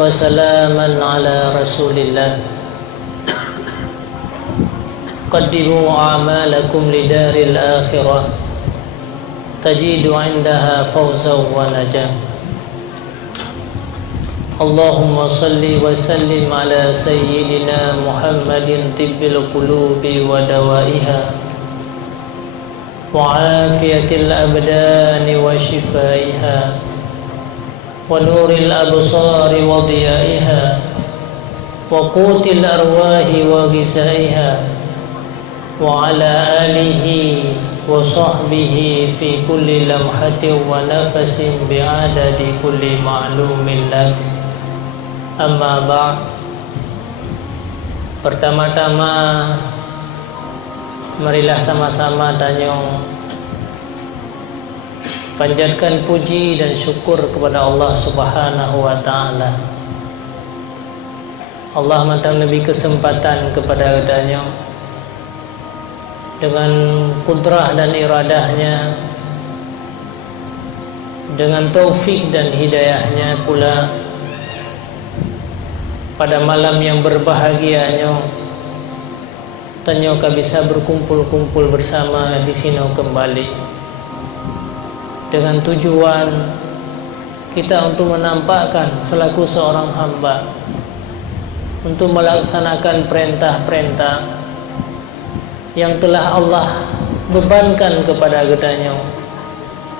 وسلاما على رسول الله قدموا أعمالكم لدار الآخرة تجد عندها فوزا ونجاة اللهم صل وسلم على سيدنا محمد طب القلوب ودوائها وعافية الأبدان وشفائها ونور الأبصار وضيائها وقوت الأرواح وغذائها وعلى آله وصحبه في كل لمحة ونفس بعدد كل معلوم لك. Amma ba'd. Pertama-tama marilah sama-sama tanyong panjatkan puji dan syukur kepada Allah Subhanahu wa taala. Allah matang lebih kesempatan kepada tanyong dengan kudrah dan iradahnya, dengan taufik dan hidayahnya pula pada malam yang berbahagianya tanyo ka bisa berkumpul-kumpul bersama di sini kembali dengan tujuan kita untuk menampakkan selaku seorang hamba untuk melaksanakan perintah-perintah yang telah Allah bebankan kepada kita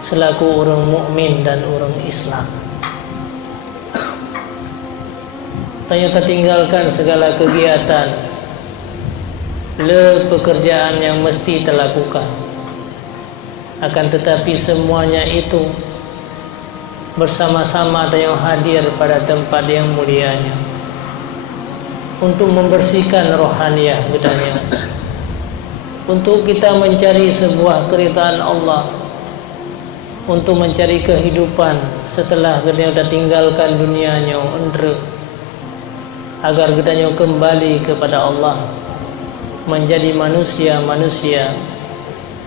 selaku orang mukmin dan orang Islam. Tanya tinggalkan segala kegiatan, pekerjaan yang mesti terlakukan. Akan tetapi semuanya itu bersama-sama tanya hadir pada tempat yang mulianya untuk membersihkan rohaniah bedanya, untuk kita mencari sebuah keridhaan Allah, untuk mencari kehidupan setelah kita sudah tinggalkan dunianya agar kita kembali kepada Allah, menjadi manusia-manusia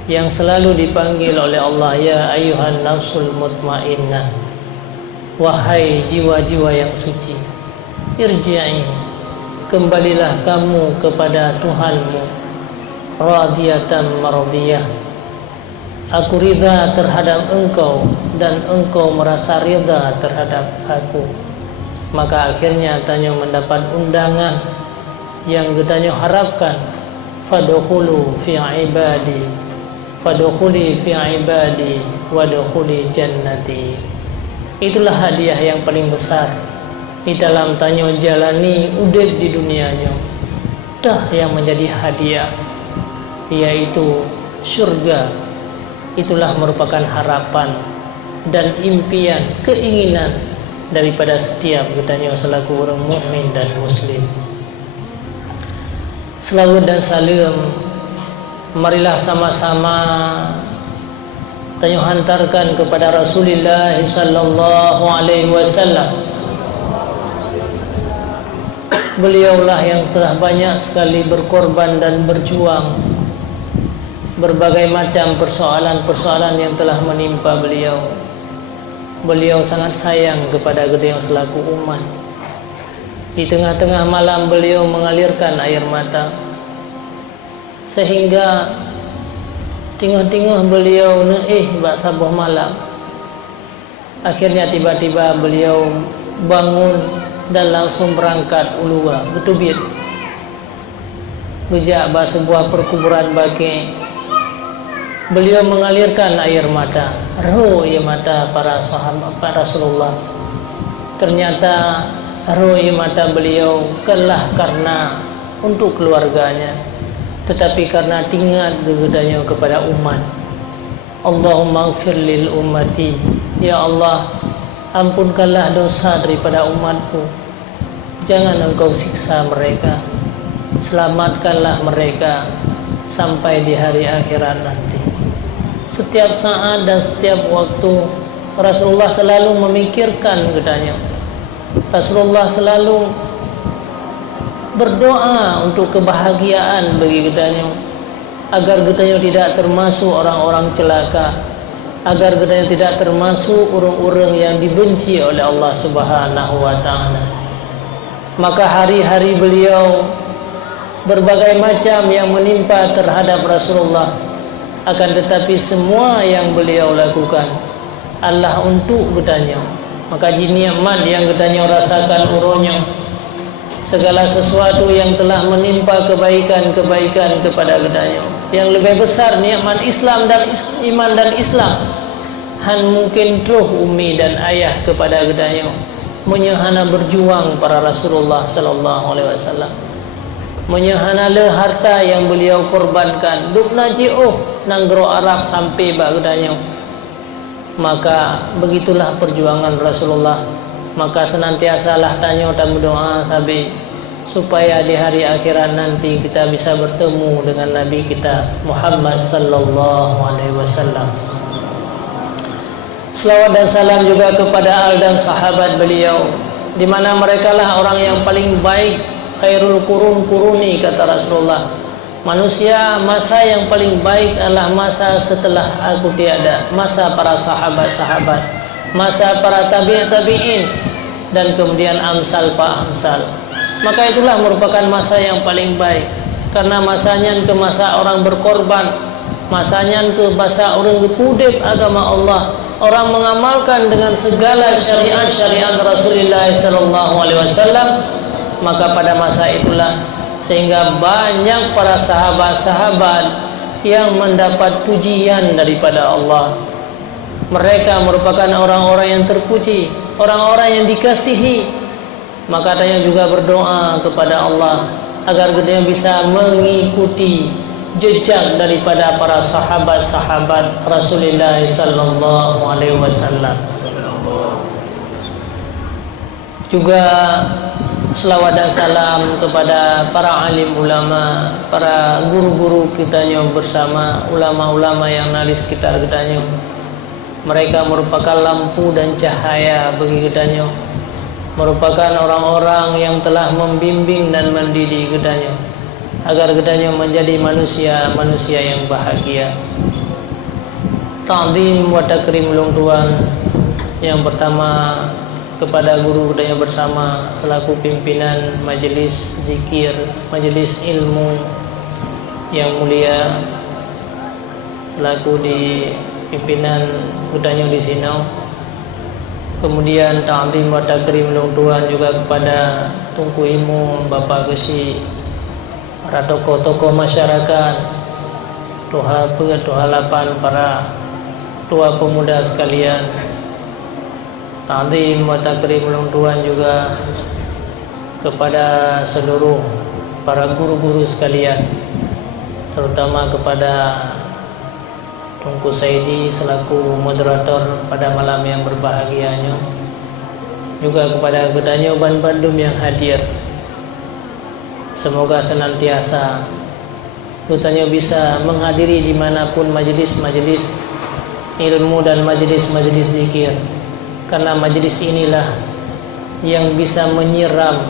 yang selalu dipanggil oleh Allah, ya ayuhan nafsul mutmainnah, wahai jiwa-jiwa yang suci, irji'i, kembalilah kamu kepada Tuhanmu, radiyatan mardiyah, aku ridha terhadap engkau dan engkau merasa ridha terhadap aku. Maka akhirnya tanya mendapat undangan yang kita harapkan, fadkhulu fi ibadi, fadkhuli fi ibadi wadkhuli jannati. Itulah hadiah yang paling besar di dalam tanya jalani udip di dunianya, dah yang menjadi hadiah, yaitu surga. Itulah merupakan harapan dan impian, keinginan daripada setiap kita selaku orang mukmin dan muslim. Selawat dan salam marilah sama-sama tanya hantarkan kepada Rasulullah sallallahu alaihi wasallam. Beliaulah yang telah banyak sekali berkorban dan berjuang berbagai macam persoalan-persoalan yang telah menimpa beliau. Beliau sangat sayang kepada kita yang selaku umat. Di tengah-tengah malam beliau mengalirkan air mata, sehingga tengah-tengah beliau bak sabuh malam. Akhirnya tiba-tiba beliau bangun dan langsung berangkat ulua betubit bejak bak sebuah perkuburan baki. Beliau mengalirkan air mata, roh air mata para sahabat para Rasulullah. Ternyata roh air mata beliau bukanlah karena untuk keluarganya, tetapi karena ingat gegedanya kepada umat. Allahumma ighfir lil ummati, ya Allah, ampunkanlah dosa daripada umatku. Jangan engkau siksa mereka, selamatkanlah mereka sampai di hari akhirat nanti. Setiap saat dan setiap waktu Rasulullah selalu memikirkan katanya. Rasulullah selalu berdoa untuk kebahagiaan bagi katanya, agar katanya tidak termasuk orang-orang celaka, agar katanya tidak termasuk orang-orang yang dibenci oleh Allah Subhanahu wa taala. Maka hari-hari beliau berbagai macam yang menimpa terhadap Rasulullah, akan tetapi semua yang beliau lakukan adalah untuk gedanya. Maka nikmat yang gedanya rasakan uronya, segala sesuatu yang telah menimpa kebaikan-kebaikan kepada gedanya. Yang lebih besar nikmat Islam dan iman dan Islam, han mungkin truh umi dan ayah kepada gedanya, menyahana berjuang para Rasulullah sallallahu alaihi wasallam, menyahana le harta yang beliau korbankan duk naji'uh nanggro Arab sampai bagdanya. Maka begitulah perjuangan Rasulullah. Maka senantiasalah tanya dan berdoa sabi supaya di hari akhirat nanti kita bisa bertemu dengan Nabi kita Muhammad sallallahu alaihi wasallam. Selawat dan salam juga kepada al dan sahabat beliau, di mana merekalah orang yang paling baik. Khairul quruni kata Rasulullah, manusia masa yang paling baik adalah masa setelah aku tiada, masa para sahabat-sahabat, masa para tabi'in, dan kemudian amsal pa amsal. Maka itulah merupakan masa yang paling baik, karena masanya ke masa orang berkorban, masanya ke masa orang berkudip agama Allah, orang mengamalkan dengan segala syariat-syariat Rasulullah sallallahu alaihi wasallam. Maka pada masa itulah sehingga banyak para sahabat-sahabat yang mendapat pujian daripada Allah. Mereka merupakan orang-orang yang terpuji, orang-orang yang dikasihi. Maka dia juga berdoa kepada Allah agar dia bisa mengikuti jejak daripada para sahabat-sahabat Rasulullah sallallahu alaihi wasallam. Juga selawat dan salam kepada para alim ulama, para guru-guru kitanya bersama ulama-ulama yang nalis sekitar kitanya. Mereka merupakan lampu dan cahaya bagi kitanya, merupakan orang-orang yang telah membimbing dan mendidik kitanya agar kitanya menjadi manusia yang bahagia. Ta'zim wa takrim ulung tuan. Yang pertama kepada guru budaya bersama selaku pimpinan majelis zikir, majelis ilmu yang mulia, selaku di pimpinan budaya di sini. Kemudian ta'zim wa takrim ulung tuan juga kepada Tunku Imu, Bapak Gesi, para tokoh-tokoh masyarakat, Tuha Lapan, para tua pemuda sekalian. Ta'zim wa takrim ulung tuan juga kepada seluruh para guru-guru sekalian, terutama kepada Tunku Saidi selaku moderator pada malam yang berbahagianya, juga kepada kedanyo Ban Bandung yang hadir. Semoga senantiasa kedanyo bisa menghadiri dimanapun majelis-majelis ilmu dan majelis-majelis zikir, karena majelis inilah yang bisa menyiram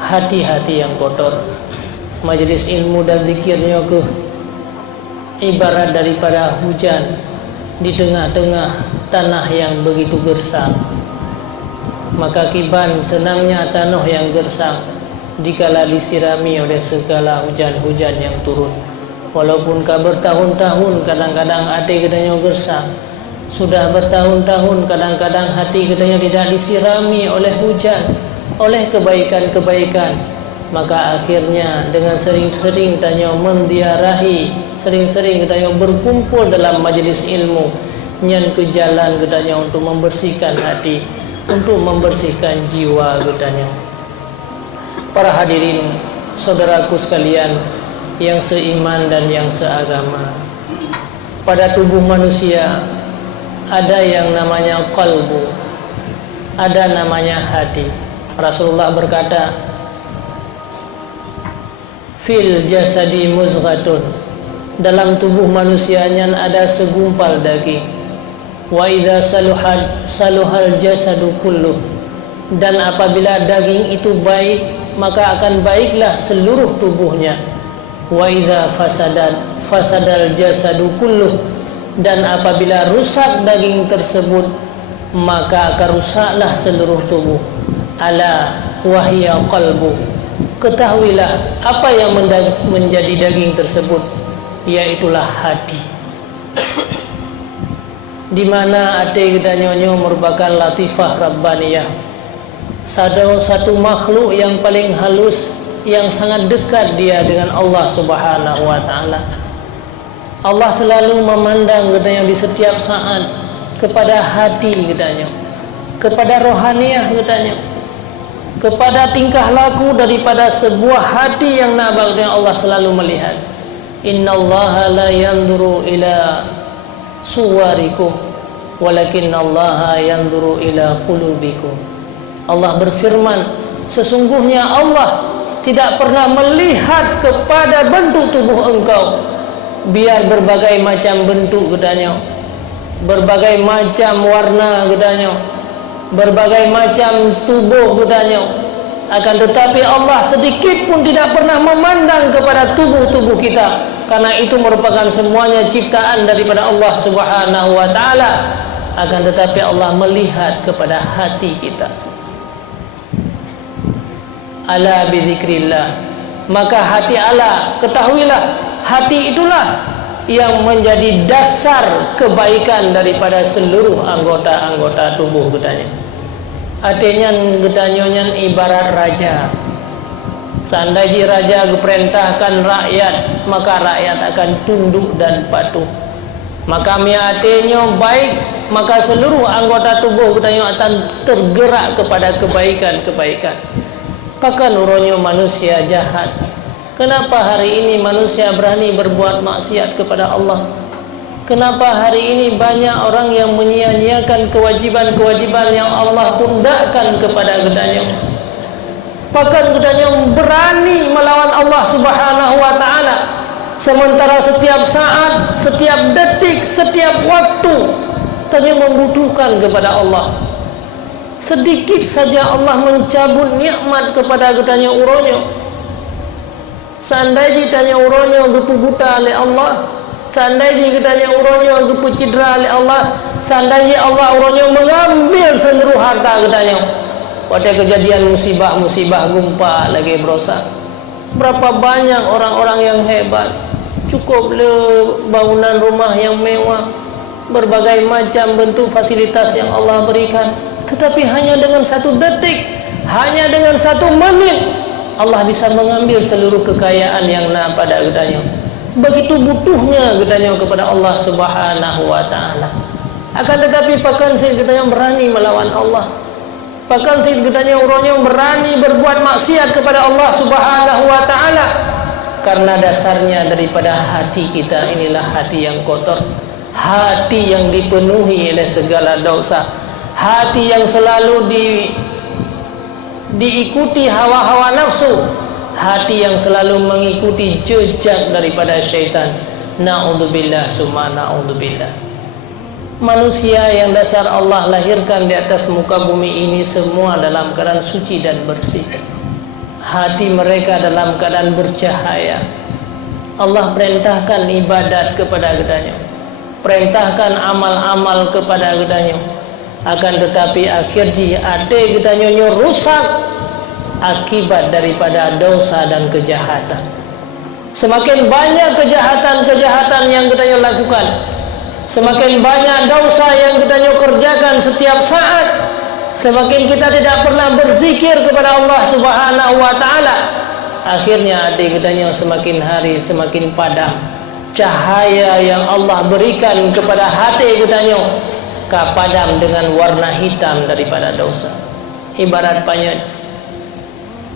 hati-hati yang kotor. Majelis ilmu dan zikirnya ke ibarat daripada hujan di tengah-tengah tanah yang begitu gersang. Maka kiban senangnya tanah yang gersang dikala disirami oleh segala hujan-hujan yang turun. Walaupun bertahun-tahun kadang-kadang hati katanya gersang, sudah bertahun-tahun kadang-kadang hati katanya tidak disirami oleh hujan, oleh kebaikan-kebaikan, maka akhirnya dengan sering-sering katanya mendiarahi, sering-sering katanya berkumpul dalam majelis ilmu, nyan ke jalan katanya untuk membersihkan hati, untuk membersihkan jiwa katanya. Para hadirin, saudaraku sekalian yang seiman dan yang seagama, pada tubuh manusia ada yang namanya qalbu, ada namanya hati. Rasulullah berkata, fil jasadi muzghatun, dalam tubuh manusianya ada segumpal daging. Wa idza saluhal jasadu kulluh, dan apabila daging itu baik, maka akan baiklah seluruh tubuhnya. Wa idza fasadal jasadu kulluh, dan apabila rusak daging tersebut, maka akan rusaklah seluruh tubuh. Ala wahya qalbu. Ketahuilah apa yang menjadi daging tersebut, iaitulah hati. Di mana hati kita nyonyo merupakan latifah rabbaniyah, satu makhluk yang paling halus, yang sangat dekat dia dengan Allah Subhanahu wa taala. Allah selalu memandang katanya di setiap saat kepada hati katanya, kepada rohaniah katanya, kepada tingkah laku daripada sebuah hati yang nabag dengan Allah selalu melihat. Innallaha la yanzuru ila suwarikum walakinnallaha yanzuru ila qulubikum. Allah berfirman, sesungguhnya Allah tidak pernah melihat kepada bentuk tubuh engkau, biar berbagai macam bentuk katanya, berbagai macam warna katanya, berbagai macam tubuh katanya, akan tetapi Allah sedikit pun tidak pernah memandang kepada tubuh-tubuh kita, karena itu merupakan semuanya ciptaan daripada Allah Subhanahu wa taala. Akan tetapi Allah melihat kepada hati kita. Ala bizikrillah, maka hati ala, ketahuilah hati itulah yang menjadi dasar kebaikan daripada seluruh anggota-anggota tubuh katanya. Artinya katanya ibarat raja. Seandainya raja perintahkan rakyat, maka rakyat akan tunduk dan patuh. Maka artinya baik, maka seluruh anggota tubuh katanya akan tergerak kepada kebaikan-kebaikan. Bahkan urunnya manusia jahat. Kenapa hari ini manusia berani berbuat maksiat kepada Allah? Kenapa hari ini banyak orang yang menyia-nyiakan kewajiban-kewajiban yang Allah pundakkan kepada katanya? Bahkan katanya berani melawan Allah Subhanahu wa taala, sementara setiap saat, setiap detik, setiap waktu katanya membutuhkan kepada Allah. Sedikit saja Allah mencabut nikmat kepada katanya uronyo. Seandainya tanya uronyo gepu buta oleh Allah, seandainya katanya uronyo gepu cedera oleh Allah, seandainya Allah uronyo mengambil seluruh harta katanya, pada kejadian musibah-musibah gempa lagi berosak. Berapa banyak orang-orang yang hebat, cukup le bangunan rumah yang mewah, berbagai macam bentuk fasilitas yang Allah berikan, tetapi hanya dengan satu detik, hanya dengan 1 menit, Allah bisa mengambil seluruh kekayaan yang nak pada katanya. Begitu butuhnya katanya kepada Allah Subhanahu wa taala. Akan tetapi bahkan saya katanya berani melawan Allah. Bahkan saya katanya orangnya berani berbuat maksiat kepada Allah Subhanahu wa taala. Karena dasarnya daripada hati kita inilah hati yang kotor, hati yang dipenuhi oleh segala dosa, hati yang selalu diikuti hawa-hawa nafsu, hati yang selalu mengikuti jejak daripada syaitan. Na'udzubillah summa na'udzubillah. Manusia yang dasar Allah lahirkan di atas muka bumi ini semua dalam keadaan suci dan bersih. Hati mereka dalam keadaan bercahaya. Allah perintahkan ibadat kepada katanya, perintahkan amal-amal kepada katanya. Akan tetapi akhirnya ada katanya rusak akibat daripada dosa dan kejahatan. Semakin banyak kejahatan-kejahatan yang katanya lakukan, semakin banyak dosa yang katanya kerjakan setiap saat, semakin kita tidak pernah berzikir kepada Allah Subhanahu wa taala. Akhirnya ada katanya semakin hari semakin padam cahaya yang Allah berikan kepada hati katanya, padam dengan warna hitam daripada dosa. Ibarat panyut,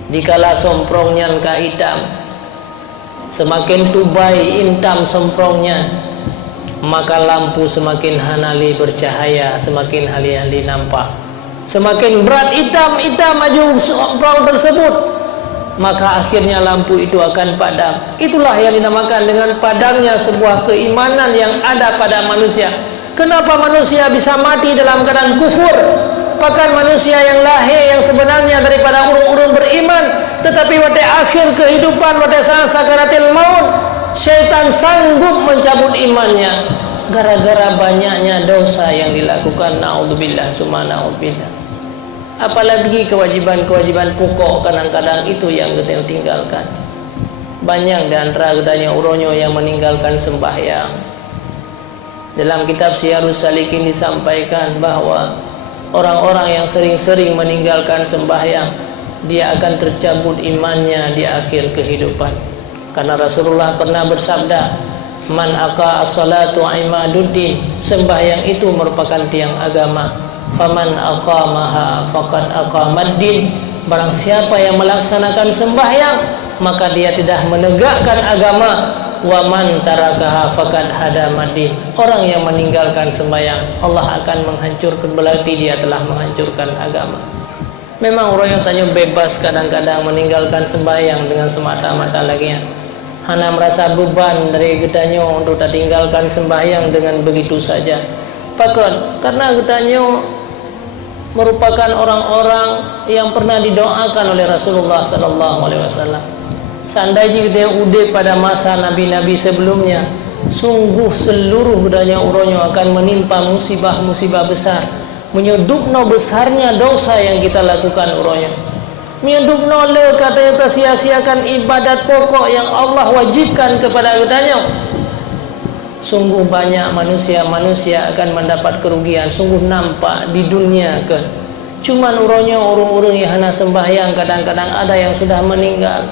dikala somprongnya ka hitam, semakin tubai hitam somprongnya, maka lampu semakin hanali bercahaya, semakin hali-hali nampak. Semakin berat hitam maju somprong tersebut, maka akhirnya lampu itu akan padam. Itulah yang dinamakan dengan padamnya sebuah keimanan yang ada pada manusia. Kenapa manusia bisa mati dalam keadaan kufur? Bahkan manusia yang lahir yang sebenarnya daripada urun-urun beriman, tetapi pada akhir kehidupan, pada saat sakaratil maut, syaitan sanggup mencabut imannya gara-gara banyaknya dosa yang dilakukan. Na'udzubillah summa na'udzubillah. apalagi kewajiban-kewajiban pokok kadang-kadang itu yang kita tinggalkan. Banyak di antara katanya uronyo yang meninggalkan sembahyang. Dalam kitab Syiarus Salikin disampaikan bahwa orang-orang yang sering-sering meninggalkan sembahyang, dia akan tercabut imannya di akhir kehidupan. Karena Rasulullah pernah bersabda, man aqa'a as-salatu imaduddin, sembahyang itu merupakan tiang agama. Faman aqamaha faqad aqamaddin, barang siapa yang melaksanakan sembahyang maka dia tidak menegakkan agama. Wa man tarakaha faqad hadamaddin, orang yang meninggalkan sembahyang Allah akan menghancurkan, berarti dia telah menghancurkan agama. Memang orang yang tanya bebas kadang-kadang meninggalkan sembahyang dengan semata-mata lagi, hana merasa beban dari kitanya untuk tak tinggalkan sembahyang dengan begitu saja. Pakon karena kitanya merupakan orang-orang yang pernah didoakan oleh Rasulullah sallallahu alaihi wasallam. Seandainya kita udah pada masa nabi-nabi sebelumnya, sungguh seluruh budaya uronyo akan menimpa musibah-musibah besar, menyedupno besarnya dosa yang kita lakukan uronyo. Menyedupno le kata kita sia-siakan ibadat pokok yang Allah wajibkan kepada kitanya. Sungguh banyak manusia akan mendapat kerugian. Sungguh nampak di dunia kan. Cuman uronyo urung-urung yang hana sembahyang kadang-kadang ada yang sudah meninggal.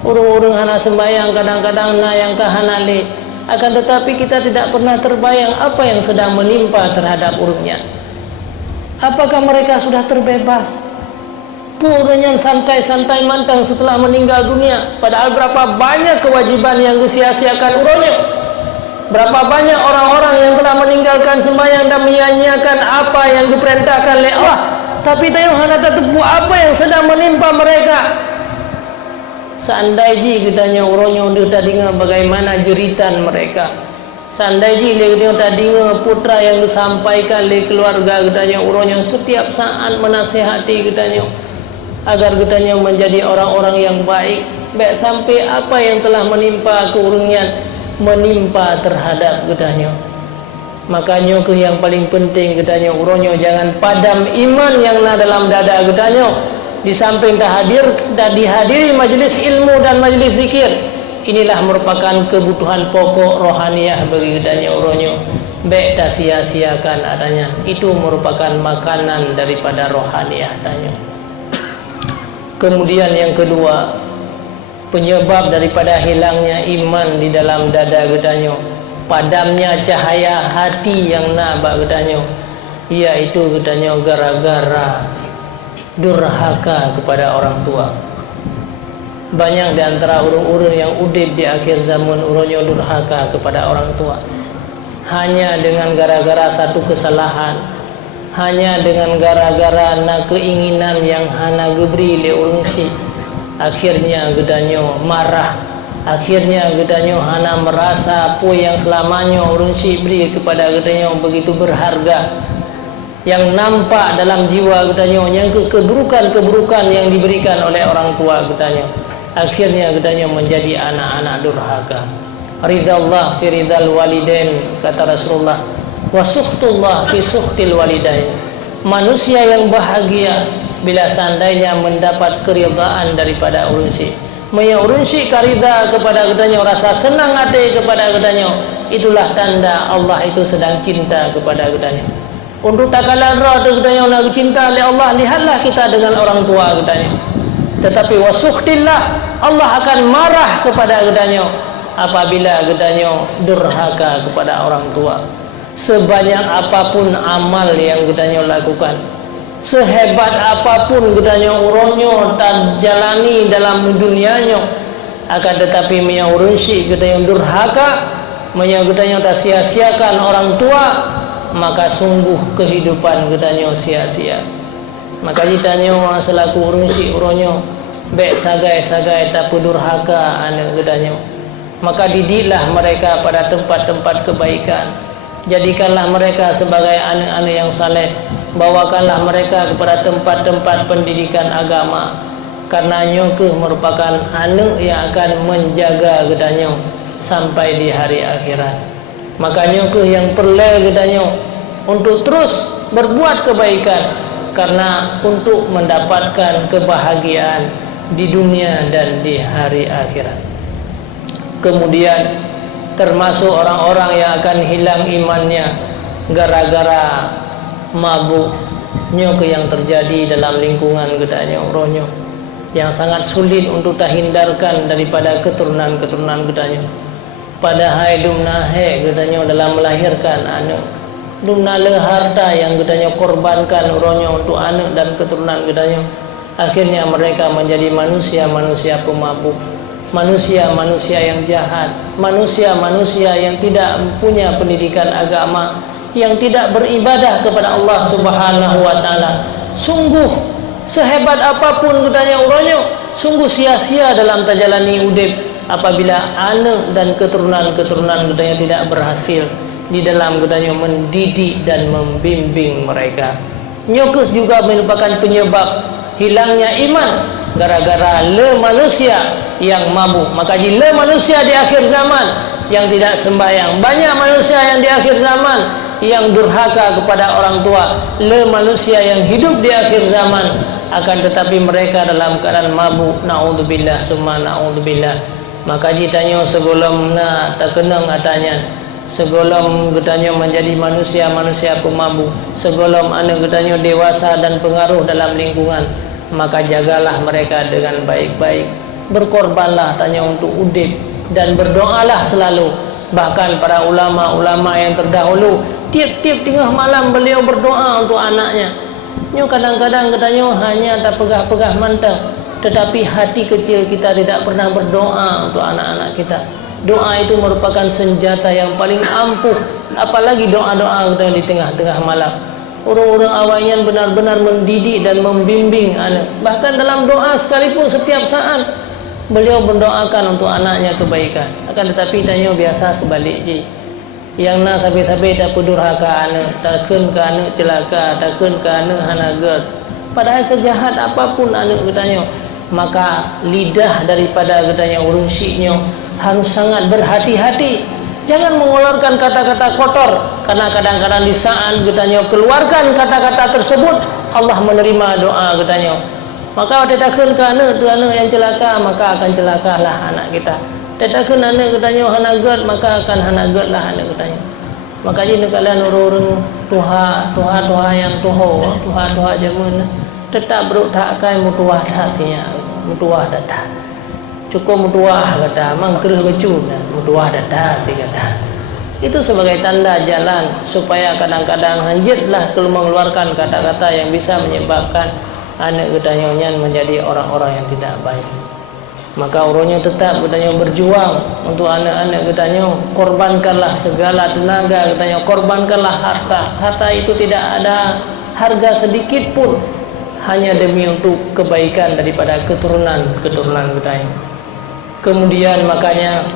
Urung-urung hana sembahyang kadang-kadang na yang kahanali. Akan tetapi kita tidak pernah terbayang apa yang sedang menimpa terhadap urungnya. Apakah mereka sudah terbebas? Urungnya santai-santai mantang setelah meninggal dunia. Padahal berapa banyak kewajiban yang disia-siakan urungnya. Berapa banyak orang-orang yang telah meninggalkan sembahyang dan menyia-nyiakan apa yang diperintahkan oleh Allah. Tapi tahu hana tepu apa yang sedang menimpa mereka. Seandainya kitanya uronyo dia tadinga bagaimana jeritan mereka. Seandainya dia tadinga putra yang disampaikan oleh keluarga kitanya uronyo setiap saat menasihati kitanya agar kitanya menjadi orang-orang yang baik. Baik sampai apa yang telah menimpa keurungan menimpa terhadap kitanya. Makanya ke yang paling penting kitanya uronyo jangan padam iman yang ada dalam dada kitanya. Di samping dihadiri majelis ilmu dan majelis zikir, inilah merupakan kebutuhan pokok rohaniah bagi kitanya uronyo. Baik tak sia-siakan adanya, itu merupakan makanan daripada rohaniah tanya. Kemudian yang kedua, penyebab daripada hilangnya iman di dalam dada gedanyo, padamnya cahaya hati yang nabak gedanyo, yaitu gedanyo gara-gara durhaka kepada orang tua. Banyak di antara urun-urun yang udip di akhir zaman urunnya durhaka kepada orang tua. Hanya dengan gara-gara satu kesalahan, hanya dengan gara-gara na keinginan yang hana gebri le urun si, akhirnya gedanyo marah. Akhirnya gedanyo hana merasa apa yang selamanya urun si beri kepada gedanyo begitu berharga, yang nampak dalam jiwa gedanyo, yang keburukan-keburukan yang diberikan oleh orang tua gedanyo. Akhirnya gedanyo menjadi anak-anak durhaka. Ridallah fi ridal walidain, kata Rasulullah, wa sukhtullah fi sukhtil walidain. Manusia yang bahagia bila seandainya mendapat keridaan daripada urunsi. Maya urunsi karida kepada gedanyo, rasa senang hati kepada gedanyo, itulah tanda Allah itu sedang cinta kepada gedanyo. Untuk tak kalah roh gedanyo nak cinta oleh Allah, lihatlah kita dengan orang tua gedanyo. Tetapi wasukhtillah, Allah akan marah kepada gedanyo apabila gedanyo durhaka kepada orang tua. Sebanyak apapun amal yang gedanyo lakukan, sehebat apapun gedanyo uronyo tak jalani dalam dunianya, akan tetapi mia urunsi gedanyo durhaka, mia gedanyo tak sia-siakan orang tua, maka sungguh kehidupan gedanyo sia-sia. Maka ditanya selaku urunsi uronyo, baik sagai-sagai tak durhaka anak gedanyo, maka didiklah mereka pada tempat-tempat kebaikan. Jadikanlah mereka sebagai anak-anak yang saleh. Bawakanlah mereka kepada tempat-tempat pendidikan agama, karena nyokeh merupakan anak yang akan menjaga gedanyo sampai di hari akhirat. Maka nyokeh yang perlu gedanyo untuk terus berbuat kebaikan, karena untuk mendapatkan kebahagiaan di dunia dan di hari akhirat. Kemudian termasuk orang-orang yang akan hilang imannya gara-gara mabuk nyok yang terjadi dalam lingkungan gedanya uronyo, yang sangat sulit untuk terhindarkan daripada keturunan-keturunan gedanya. Padahal dumna he gedanya dalam melahirkan anak, dumna le harta yang gedanya korbankan uronyo untuk anak dan keturunan gedanya. Akhirnya mereka menjadi manusia-manusia pemabuk, manusia-manusia yang jahat, manusia-manusia yang tidak punya pendidikan agama, yang tidak beribadah kepada Allah Subhanahu wa taala. Sungguh sehebat apapun gedanya uronyo, sungguh sia-sia dalam tajalani udip apabila anak dan keturunan-keturunan gedanya tidak berhasil di dalam gedanya mendidik dan membimbing mereka. Nyokes juga merupakan penyebab hilangnya iman gara-gara le manusia yang mabuk. Maka di le manusia di akhir zaman yang tidak sembahyang, banyak manusia yang di akhir zaman yang durhaka kepada orang tua, le manusia yang hidup di akhir zaman, akan tetapi mereka dalam keadaan mabuk. Naudzubillah summa naudzubillah. Maka ditanya sebelum tak kenang katanya, sebelum gedanya menjadi manusia-manusia pemabuk, sebelum anak gedanya dewasa dan pengaruh dalam lingkungan, maka jagalah mereka dengan baik-baik, berkorbanlah tanya untuk udip, dan berdoalah selalu. Bahkan para ulama-ulama yang terdahulu, tiap-tiap tengah malam beliau berdoa untuk anaknya. Nyo kadang-kadang katanya hanya tak pegah-pegah mantap, tetapi hati kecil kita tidak pernah berdoa untuk anak-anak kita. Doa itu merupakan senjata yang paling ampuh, apalagi doa-doa kita di tengah-tengah malam. Orang-orang awalnya benar-benar mendidik dan membimbing anak. Bahkan dalam doa sekalipun setiap saat beliau mendoakan untuk anaknya kebaikan. Akan tetapi tanya biasa sebalik je. Yang nak sampai-sampai tak pedurhaka anak, takkan ke anak celaka, takkan ke anak hanagat. Padahal sejahat apapun anak katanya, maka lidah daripada katanya urunsiknya harus sangat berhati-hati. Jangan mengeluarkan kata-kata kotor, karena kadang-kadang di saat katanya keluarkan kata-kata tersebut, Allah menerima doa katanya. Maka takkan ke anak tu anak yang celaka, maka akan celakalah anak kita. Takkan anak katanya hanagat, maka akan hanagatlah anak katanya. Maka jadi kalian orang-orang tuha yang tuha zaman tetap berutakai mutuah hatinya, mutuah datah. Cukup mutuah kata, mangkrih becu, mutuah datah kata. Itu sebagai tanda jalan supaya kadang-kadang hanjitlah mengeluarkan kata-kata yang bisa menyebabkan anak gedanya menjadi orang-orang yang tidak baik. Maka orangnya tetap gedanya berjuang untuk anak-anak gedanya, korbankanlah segala tenaga gedanya, korbankanlah harta. Harta itu tidak ada harga sedikit pun, hanya demi untuk kebaikan daripada keturunan gedanya. Kemudian makanya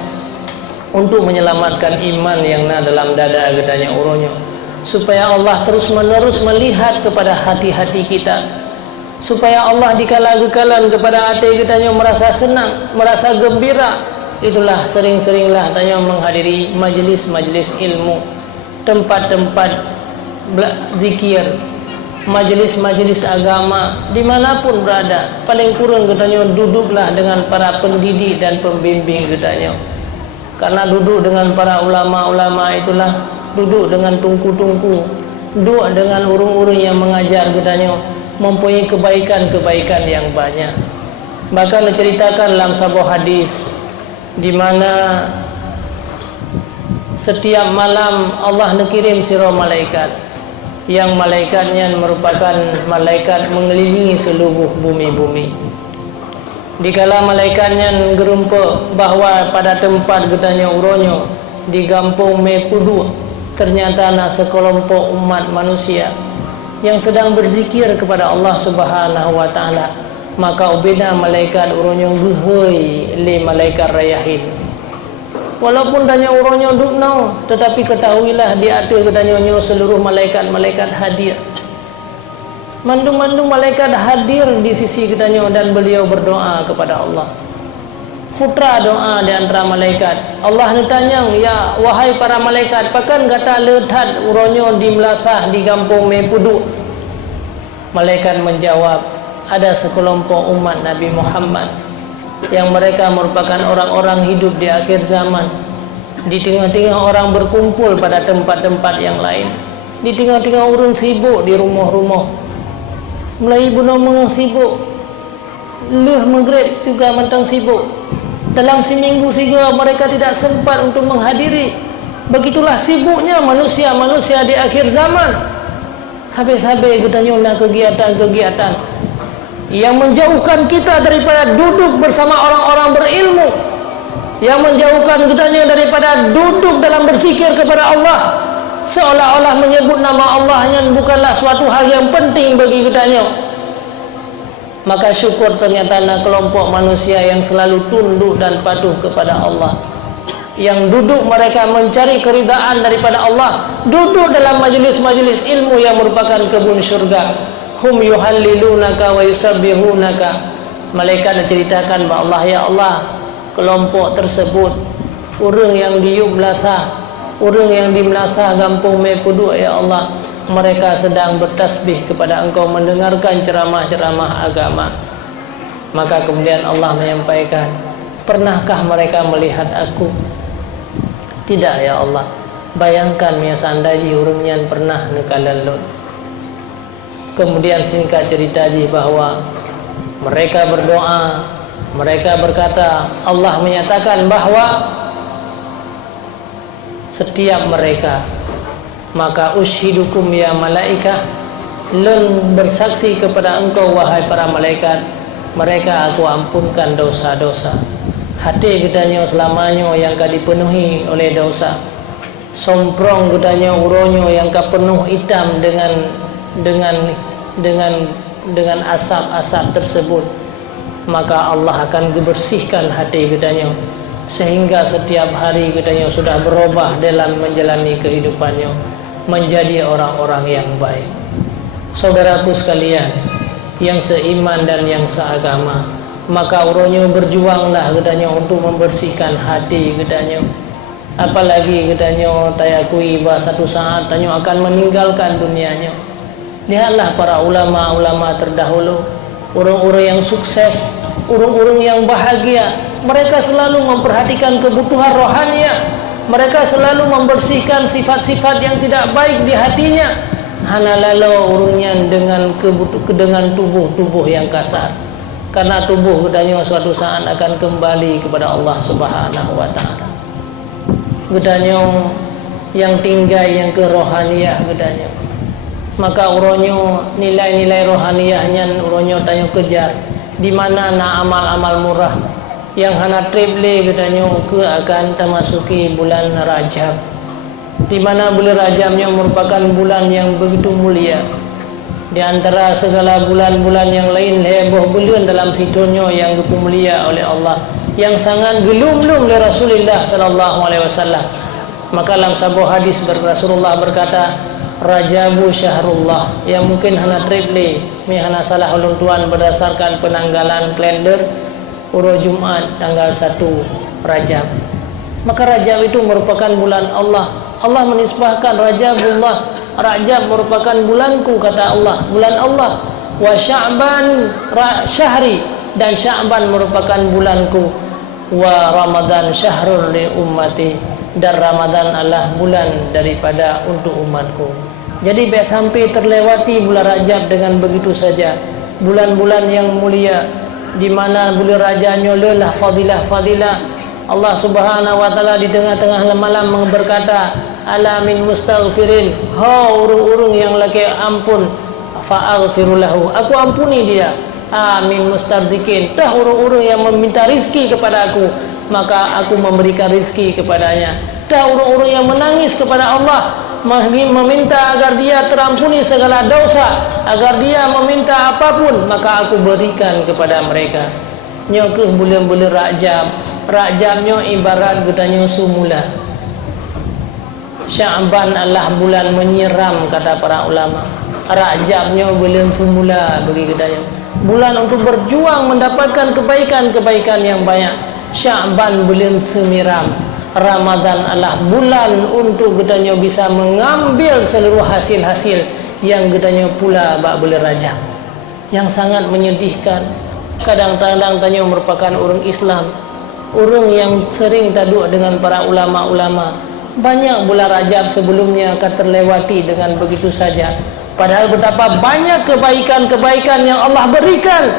untuk menyelamatkan iman yang dalam dada gedanya orangnya, supaya Allah terus-menerus melihat kepada hati-hati kita, supaya Allah dikala-kalan kepada hati kita merasa senang, merasa gembira. Itulah sering-seringlah tanya menghadiri majlis-majlis ilmu, tempat-tempat zikir, majlis-majlis agama, dimanapun berada. Paling kurang katanya duduklah dengan para pendidik dan pembimbing katanya. Karena duduk dengan para ulama-ulama itulah duduk dengan tungku-tungku, duduk dengan urung-urung yang mengajar katanya, mempunyai kebaikan-kebaikan yang banyak. Bahkan diceritakan dalam sebuah hadis di mana setiap malam Allah mengirim sirah malaikat, yang malaikatnya merupakan malaikat mengelilingi seluruh bumi-bumi. Dikala malaikatnya gerumpa bahawa pada tempat gedanya uronyo di kampung Mepudu ternyata ada sekelompok umat manusia yang sedang berzikir kepada Allah Subhanahu wa taala. Maka ubeda malaikat uronyong guhoi le malaikat rayahin. Walaupun tanya uronyong dukno, tetapi ketahuilah di atas katanya seluruh malaikat-malaikat hadir. Mandung-mandung malaikat hadir di sisi katanya, dan beliau berdoa kepada Allah. Putra doa di antara malaikat. Allah tanya, ya wahai para malaikat, pakan kata letat uronyo di melasah di kampung Mepudu. Malaikat menjawab, ada sekelompok umat Nabi Muhammad yang mereka merupakan orang-orang hidup di akhir zaman. Di tengah-tengah orang berkumpul pada tempat-tempat yang lain, di tengah-tengah orang sibuk di rumah-rumah, mulai bunuh mengang sibuk, leh maghrib juga mentang sibuk. Dalam seminggu juga mereka tidak sempat untuk menghadiri. Begitulah sibuknya manusia-manusia di akhir zaman. Sampai-sampai katanya kegiatan-kegiatan yang menjauhkan kita daripada duduk bersama orang-orang berilmu, yang menjauhkan katanya daripada duduk dalam berzikir kepada Allah, seolah-olah menyebut nama Allah hanya bukanlah suatu hal yang penting bagi katanya. Maka syukur ternyata ada kelompok manusia yang selalu tunduk dan patuh kepada Allah, yang duduk mereka mencari keridaan daripada Allah, duduk dalam majlis-majlis ilmu yang merupakan kebun syurga. Hum yuhallilunaka wa yusabbihunaka. Malaikat menceritakan bahawa Allah, ya Allah, kelompok tersebut orang yang diuk Melasa, orang yang di Melasa Kampung Mepuduk, ya Allah, mereka sedang bertasbih kepada Engkau, mendengarkan ceramah-ceramah agama. Maka kemudian Allah menyampaikan, pernahkah mereka melihat aku? Tidak, ya Allah. Bayangkan ya sandaji orang yang pernah nekalalun. Kemudian singkat cerita bahawa mereka berdoa, mereka berkata, Allah menyatakan bahawa setiap mereka, maka ushidukum ya malaikah, lun bersaksi kepada engkau wahai para malaikat, mereka aku ampunkan dosa-dosa. Hati katanya selamanya yang ka dipenuhi oleh dosa. Somprong katanya uronyo yang ka penuh hitam dengan asap-asap tersebut. Maka Allah akan dibersihkan hati katanya, sehingga setiap hari katanya sudah berubah dalam menjalani kehidupannya menjadi orang-orang yang baik. Saudaraku sekalian yang seiman dan yang seagama, maka uronyo berjuanglah katanya untuk membersihkan hati katanya. Apalagi katanya tayakui bahawa satu saat tanya akan meninggalkan dunianya. Lihatlah para ulama-ulama terdahulu, orang-orang yang sukses, orang-orang yang bahagia, mereka selalu memperhatikan kebutuhan rohaniah. Mereka selalu membersihkan sifat-sifat yang tidak baik di hatinya. Hana lalu urungnya dengan tubuh-tubuh yang kasar. Karena tubuh katanya suatu saat akan kembali kepada Allah Subhanahu wa taala. Katanya yang tinggal yang ke rohaniah katanya. Maka uronyo nilai-nilai rohaniahnya uronyo tanya kejar. Di mana na amal-amal murah yang hana triple katanya ke akan termasuki bulan Rajab, di mana bulan Rajabnya merupakan bulan yang begitu mulia di antara segala bulan-bulan yang lain. Heboh bulan dalam situnya yang mulia oleh Allah, yang sangat gelum-gelum oleh Rasulullah sallallahu alaihi wasallam. Maka dalam sebuah hadis Rasulullah berkata, Rajabu syahrullah, yang mungkin hana triple mi hana salah ulun tuan berdasarkan penanggalan kalender uro Jumat tanggal 1 Rajab. Maka Rajab itu merupakan bulan Allah. Allah menisbahkan Rajabullah, Rajab merupakan bulanku kata Allah, bulan Allah. Wa Sya'ban syahri, dan Sya'ban merupakan bulanku. Wa Ramadan syahrul li ummati, dan Ramadan adalah bulan daripada untuk umatku. Jadi sampai terlewati bulan Rajab dengan begitu saja. Bulan-bulan yang mulia, di mana bulan Rajabnya lelah fadilah-fadilah. Allah Subhanahu wa taala di tengah-tengah malam berkata, ala min mustaghfirin, ha urung-urung yang laki ampun, fa'aghfiru lahu, aku ampuni dia. Amin mustarzikin, tah urung-urung yang meminta rizki kepada aku, maka aku memberikan rizki kepadanya. Tah urung-urung yang menangis kepada Allah, meminta agar dia terampuni segala dosa, agar dia meminta apapun, maka aku berikan kepada mereka. Nyokeh bulan-bulan Rajab, Rajabnya ibarat katanya sumula. Sya'ban adalah bulan menyiram kata para ulama. Rajabnya bulan sumula bagi katanya, bulan untuk berjuang mendapatkan kebaikan-kebaikan yang banyak. Sya'ban bulan semiram. Ramadan adalah bulan untuk katanya bisa mengambil seluruh hasil-hasil yang gedanya pula bak boleh Rajab, yang sangat menyedihkan. Kadang-kadang tanya merupakan orang Islam, orang yang sering taduk dengan para ulama-ulama. Banyak bulan Rajab sebelumnya akan terlewati dengan begitu saja, padahal betapa banyak kebaikan-kebaikan yang Allah berikan.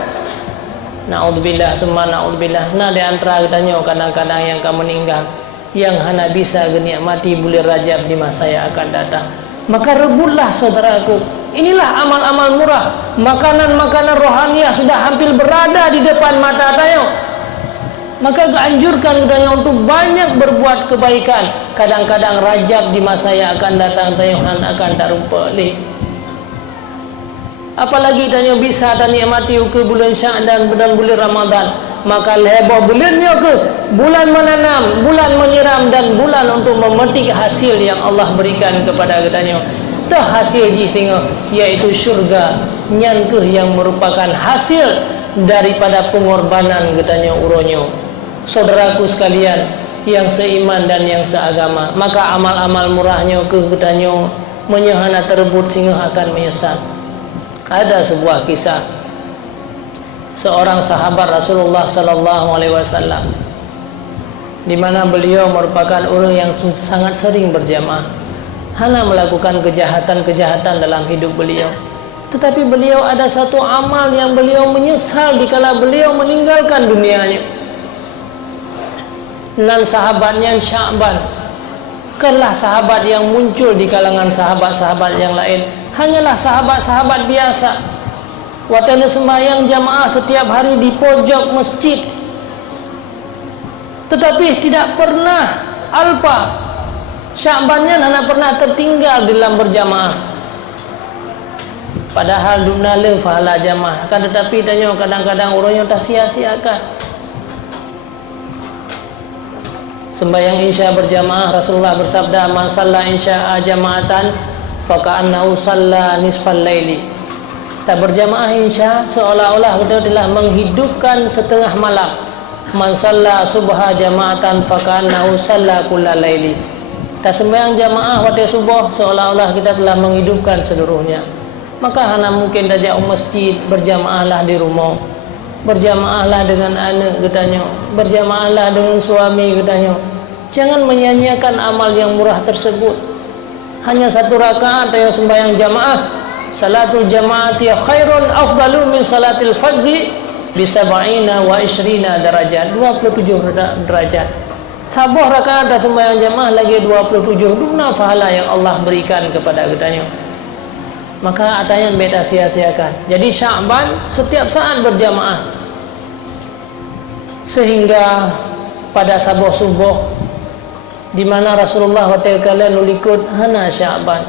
Na'udzubillah, summa na'udzubillah. Nah, di antara katanya kadang-kadang yang kamu meninggal, yang hana bisa menikmati bulan Rajab di masa yang akan datang. Maka rebutlah saudaraku. Inilah amal-amal murah. Makanan-makanan rohaniah sudah hampir berada di depan mata tayo. Maka keanjurkan katanya untuk banyak berbuat kebaikan. Kadang-kadang Rajab di masa yang akan datang tayo akan tak rupa leh. Apalagi tanya bisa dan nikmati ke bulan Sya'ban dan bulan Ramadan. Maka leboh bulannya ke bulan menanam, bulan menyiram, dan bulan untuk memetik hasil yang Allah berikan kepada katanya. Tah hasil ji singa, yaitu syurga. Nyan ke yang merupakan hasil daripada pengorbanan katanya uronyo. Saudaraku sekalian yang seiman dan yang seagama, maka amal-amal murahnya ke katanya menyahana terebut singa akan menyesal. Ada sebuah kisah seorang sahabat Rasulullah sallallahu alaihi wasallam, di mana beliau merupakan orang yang sangat sering berjamaah, hanya melakukan kejahatan-kejahatan dalam hidup beliau. Tetapi beliau ada satu amal yang beliau menyesal dikala beliau meninggalkan dunianya. Dan sahabatnya Sya'ban, bukanlah sahabat yang muncul di kalangan sahabat-sahabat yang lain, hanyalah sahabat-sahabat biasa. Watana sembahyang jamaah setiap hari di pojok masjid, tetapi tidak pernah alpa Sya'bannya hanya pernah tertinggal dalam berjamaah. Padahal dunale fahala jamaah, kan tetapi tanya kadang-kadang orangnya tak sia-siakan. Sembahyang Isya berjamaah, Rasulullah bersabda, "Man shalla insya'a jama'atan faka'annahu shalla nisfal laili." Tak berjamaah Isya seolah-olah kita telah menghidupkan setengah malam. Man shalla subha jama'atan faka'annahu shalla kullal laili. Tak sembahyang jamaah waktu subuh seolah-olah kita telah menghidupkan seluruhnya. Maka hanya mungkin dajak masjid, berjamaahlah di rumah, berjamaahlah dengan anak katanya, berjamaahlah dengan suami katanya. Jangan menyanyiakan amal yang murah tersebut. Hanya satu rakaat yang sembahyang jamaah, salatul jamaati khairun afdalu min salatil fajri bi 70 wa 20 darajat, 27 derajat. Sabuh rakaat dan sembahyang jamaah lagi 27 duna pahala yang Allah berikan kepada katanya. Maka atanya beda sia-siakan. Jadi Sya'ban setiap saat berjamaah, sehingga pada sabuh subuh di mana Rasulullah waktu kalian nulikut hana Sya'ban,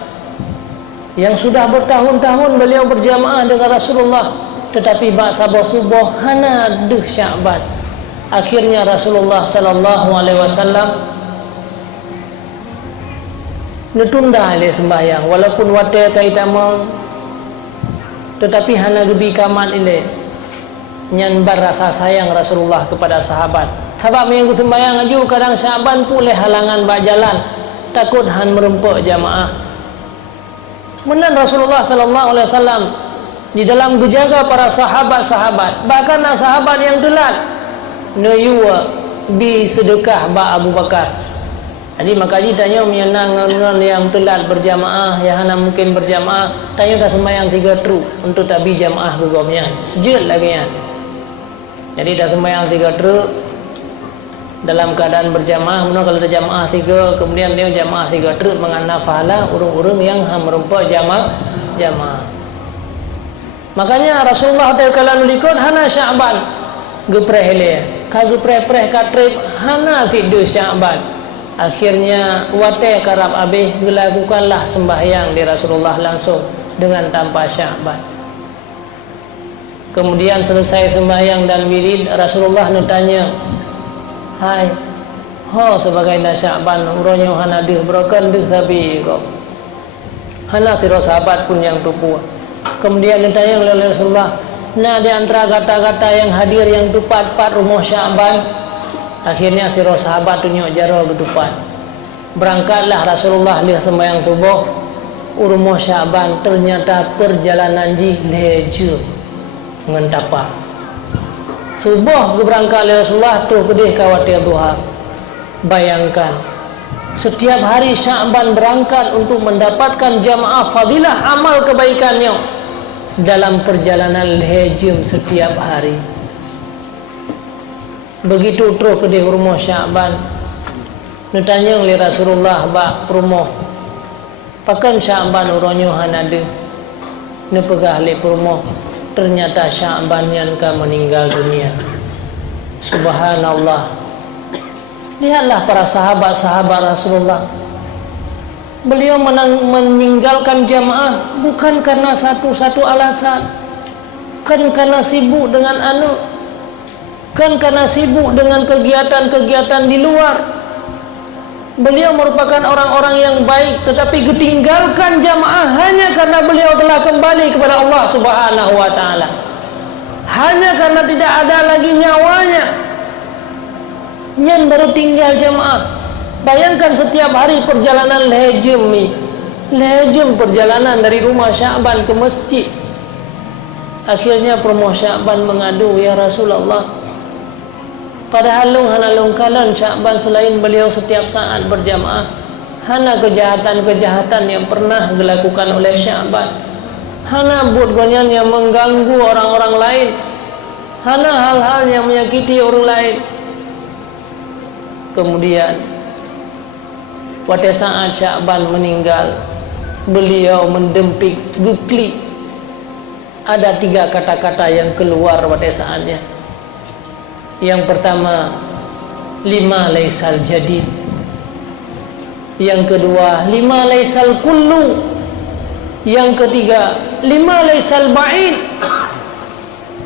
yang sudah bertahun-tahun beliau berjamaah dengan Rasulullah, tetapi bak sabuh subuh hana deh Sya'ban. Akhirnya Rasulullah sallallahu alaihi wasallam netunda ile sembahyang walaupun wate kaita mau, tetapi hana gebi kamat ile nyanbar rasa sayang Rasulullah kepada sahabat. Sebab minggu sembahyang aju kadang Sya'ban pulih halangan bak jalan, takut han merempuk jamaah. Menan Rasulullah sallallahu alaihi wasallam di dalam menjaga para sahabat-sahabat, bahkan sahabat yang telat nayuwa bi sedekah ba Abu Bakar. Jadi maka ditanya menyenang yang telat berjamaah, yang hana mungkin berjamaah, tanya dah sembahyang 3 tru untuk tabi jamaah gugomnya jel lagi ya. Jadi dah sembahyang 3 tru dalam keadaan berjamaah. Kalau ada jamaah 3 kemudian dia jamaah 3 tru mengana pahala urung-urung yang merempak jamaah. Makanya Rasulullah kalau likut hana Sya'ban gepreh le, ka gepreh-preh ka trip hana video Sya'ban. Akhirnya wate karab abih dilakukanlah sembahyang di Rasulullah langsung dengan tanpa Sya'ban. Kemudian selesai sembahyang dan wirid, Rasulullah nutanya, "Hai, ho sebagai Sya'ban uronyo hana dih broken dih sabi kok." Hana siro sahabat pun yang tupu. Kemudian ditanya oleh Rasulullah, "Nah, di antara kata-kata yang hadir yang tepat rumah Sya'ban." Akhirnya siro sahabat tunjuk jaro ke depan. Berangkatlah Rasulullah lihat sembahyang subuh. Urmoh Syaban ternyata perjalanan leje ngentapa. Subuh berangkat Rasulullah tu pedih khawatir duha. Bayangkan setiap hari Syaban berangkat untuk mendapatkan jamaah fadilah amal kebaikannya dalam perjalanan lejem setiap hari. Begitu terus pedih urmoh Syaban. Ditanya oleh Rasulullah bak perumoh pakan Syaban uronyo hanade ne pegah le perumoh. Ternyata Syaban yang meninggal dunia. Subhanallah. Lihatlah para sahabat-sahabat Rasulullah. Beliau meninggalkan jamaah bukan karena satu-satu alasan, kan karena sibuk dengan anak, kan karena sibuk dengan kegiatan-kegiatan di luar. Beliau merupakan orang-orang yang baik, tetapi ditinggalkan jamaah hanya karena beliau telah kembali kepada Allah Subhanahu wa taala. Hanya karena tidak ada lagi nyawanya, nyen baru tinggal jamaah. Bayangkan setiap hari perjalanan lejem perjalanan dari rumah Syaban ke masjid. Akhirnya promo Syaban mengadu, ya Rasulullah, padahal halung kalan Syaban selain beliau setiap saat berjamaah, hana kejahatan-kejahatan yang pernah dilakukan oleh Syaban, hana buat-buatan yang mengganggu orang-orang lain, hana hal-hal yang menyakiti orang lain. Kemudian pada saat Syaban meninggal, beliau mendempik geklik. Ada 3 kata-kata yang keluar pada saatnya. Yang pertama, 5 laisal jadid. Yang kedua, 5 laisal kullu. Yang ketiga, 5 laisal ba'id.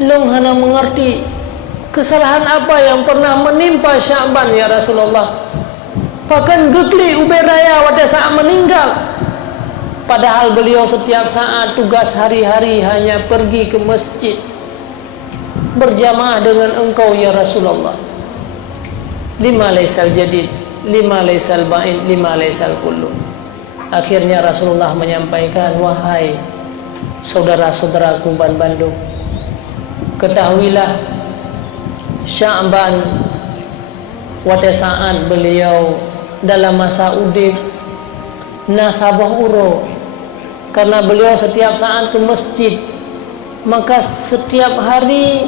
Long hana mengerti kesalahan apa yang pernah menimpa Syaban ya Rasulullah. Bahkan gekli uberaya pada saat meninggal, padahal beliau setiap saat tugas hari-hari hanya pergi ke masjid berjamaah dengan engkau ya Rasulullah. 5 laisal jadid, 5 laisal ba'id, 5 laisal kullu. Akhirnya Rasulullah menyampaikan, wahai saudara-saudaraku Bandung, ketahuilah Syaban pada saat beliau dalam masa udip nasabah uro, karena beliau setiap saat ke masjid, maka setiap hari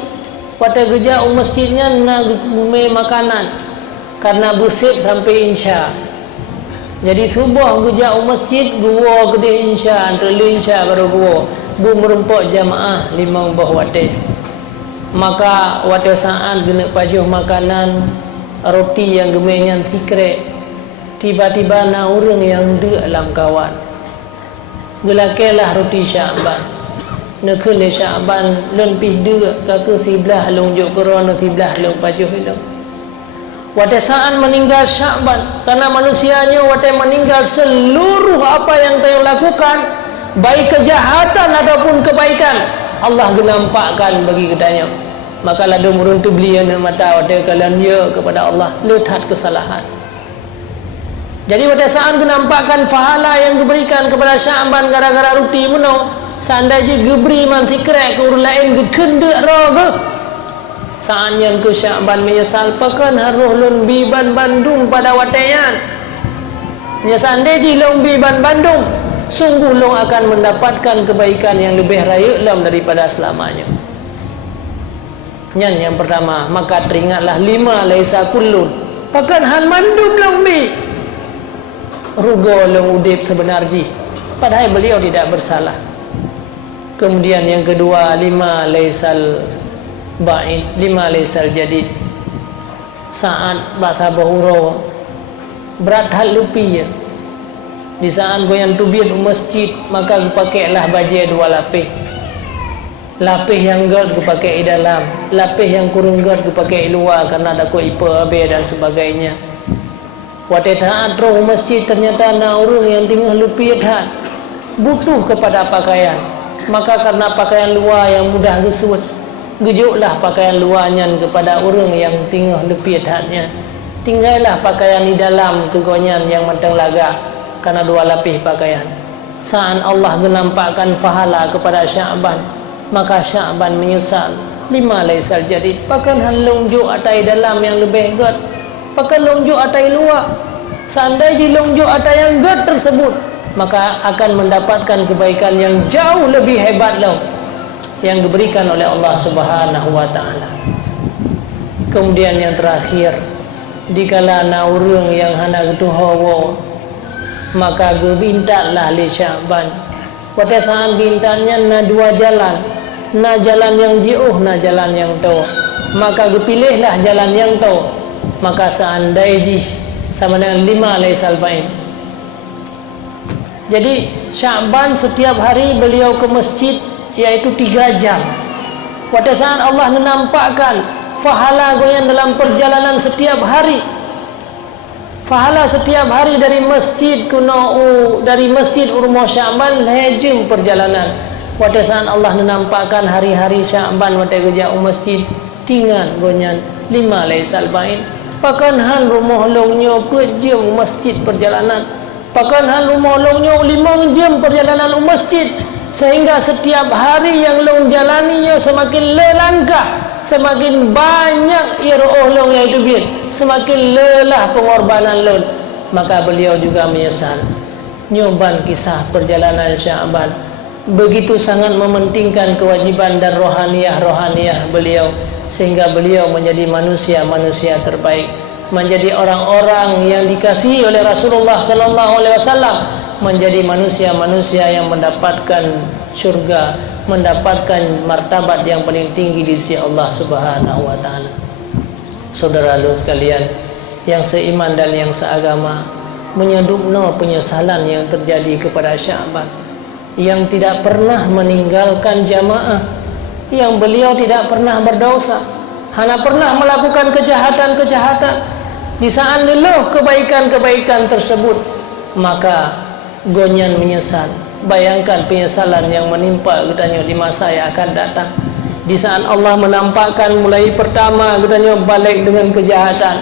pada geja masjidnya nagume makanan karena busik sampai insya. Jadi subuh geja masjid gua gede insya, terlalu insya baru gua bu merempok jamaah 5 buah wate. Maka pada saat gena pajuh makanan roti yang gemenyan tikre, tiba-tiba na orang yang dalam kawan gelakelah roti Syaban nekele Syaban lebih dua ke sebelah long jok korona sebelah long pajuh itu. Pada saat meninggal Syaban, karena manusianya pada meninggal seluruh apa yang dia lakukan, baik kejahatan ataupun kebaikan, Allah genampakkan bagi kitanya. Maka lada murun tu beliau nak mata pada kalian ya kepada Allah lihat kesalahan. Jadi pada saat menampakkan pahala yang diberikan kepada Syaban gara-gara roti menong, seandainya geberi mantikre ke orang lain getendak roh saat yang ke Syaban menyesal pakan haruh lon biban Bandung pada watayan. Ya seandainya long biban Bandung, sungguh long akan mendapatkan kebaikan yang lebih raya dalam daripada selamanya. Yang pertama, maka teringatlah 5 laisa kullun. Pakan han mandum long bi rugo long udip sebenarnya, padahal beliau tidak bersalah. Kemudian yang kedua, 5 laisal ba'id, 5 laisal jadid. Saat bahasa bahuro berat hal lupi ya. Di saat goyang tubir masjid, maka pakailah baju 2 lapis. Lapis yang gad pakai di dalam, lapis yang kurang gad pakai luar karena ada ipa abe dan sebagainya. Pada saat roh masjid ternyata ada orang yang tinggal lupi hat butuh kepada pakaian, maka karena pakaian luar yang mudah gesut, gejuklah pakaian luarnya kepada orang yang tinggal lupi hatnya. Tinggallah pakaian di dalam kegonyan yang matang laga karena 2 lapis pakaian. Saat Allah menampakkan pahala kepada Sya'ban, maka Sya'ban menyesal. Lima laisal jadid, pakan longjuk atai dalam yang lebih gad, pakan longjuk atai luar. Seandainya longjuk atai yang gad tersebut, maka akan mendapatkan kebaikan yang jauh lebih hebat loh yang diberikan oleh Allah Subhanahu wa taala. Kemudian yang terakhir, dikala naurung yang hana getuhawa, maka gebintatlah li Sya'ban. Pada saat bintatnya na dua jalan, na jalan yang jauh, na jalan yang tua, maka gepilihlah jalan yang tua. Maka seandainya sama dengan 5 laisal bain. Jadi Sya'ban setiap hari beliau ke masjid yaitu 3 jam. Pada saat Allah menampakkan pahala goyang dalam perjalanan setiap hari, pahala setiap hari dari masjid kunau, dari masjid urmo Sya'ban lejeng perjalanan. Pada saat Allah menampakkan hari-hari Sya'ban pada kerja masjid tinggal goyang 5 laisal bain. Pakan han rumah longnya pejam masjid perjalanan, pakan han rumah longnya 5 jam perjalanan masjid, sehingga setiap hari yang long jalaninya semakin lelangkah, semakin banyak iroh long yang hidup, semakin lelah pengorbanan long. Maka beliau juga menyesal. Nyoban kisah perjalanan Sya'ban, begitu sangat mementingkan kewajiban dan rohaniyah beliau, sehingga beliau menjadi manusia terbaik, menjadi orang-orang yang dikasihi oleh Rasulullah sallallahu alaihi wasallam, menjadi manusia-manusia yang mendapatkan surga, mendapatkan martabat yang paling tinggi di sisi Allah Subhanahu wa taala. Saudara-saudara sekalian yang seiman dan yang seagama, menyedupno penyesalan yang terjadi kepada Sya'ban yang tidak pernah meninggalkan jamaah, yang beliau tidak pernah berdosa, hanya pernah melakukan kejahatan-kejahatan. Di saat leluh kebaikan-kebaikan tersebut, maka gonyan menyesal. Bayangkan penyesalan yang menimpa katanya di masa yang akan datang. Di saat Allah menampakkan mulai pertama katanya balik dengan kejahatan,